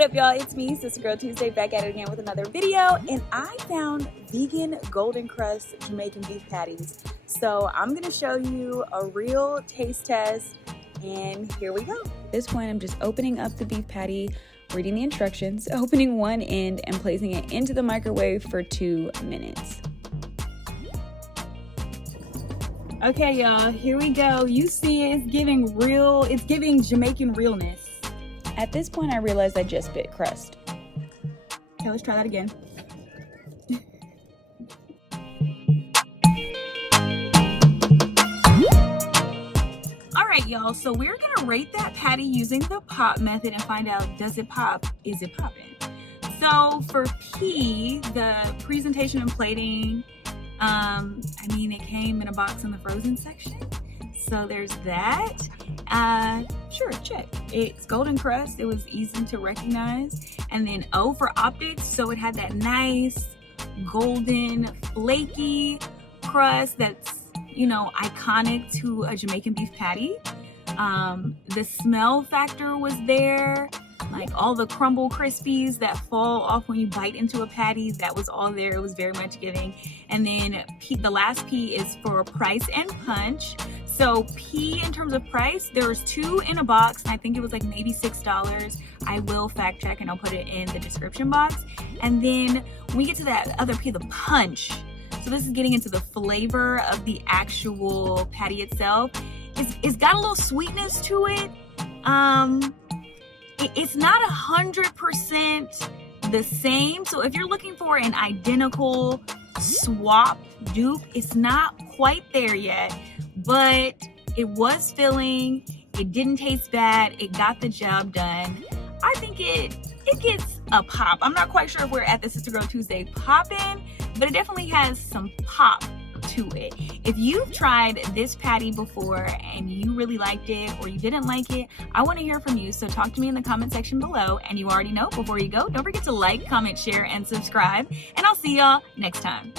What up, y'all? It's me, Sister Girl Tuesday, back at it again with another video, and I found vegan Golden Krust Jamaican beef patties. So I'm gonna show you a real taste test, and here we go. At this point, I'm just opening up the beef patty, reading the instructions, opening one end and placing it into the microwave for 2 minutes. Okay, y'all, here we go. You see it's giving Jamaican realness. At this point, I realized I just bit crust. Okay, let's try that again. All right, y'all, so we're gonna rate that patty using the pop method and find out, does it pop? Is it popping? So for P, the presentation and plating, it came in a box in the frozen section. So there's that. Sure, check. It's Golden Krust. It was easy to recognize. And then O for optics. So it had that nice golden flaky crust that's, iconic to a Jamaican beef patty. The smell factor was there. Like all the crumble crispies that fall off when you bite into a patty, that was all there. It was very much giving. And then P, the last P is for price and punch. So P in terms of price, there was 2 in a box. I think it was like maybe $6. I will fact check and I'll put it in the description box. And then when we get to that other P, the punch. So this is getting into the flavor of the actual patty itself. It's got a little sweetness to it. It's not 100% the same. So if you're looking for an identical swap dupe, it's not quite there yet, but it was filling. It didn't taste bad. It got the job done. I think it gets a pop. I'm not quite sure if we're at the Sister Girl Tuesday poppin', but it definitely has some pop to it. If you've tried this patty before and you really liked it or you didn't like it, I want to hear from you. So talk to me in the comment section below. And you already know, before you go, don't forget to like, comment, share, and subscribe. And I'll see y'all next time.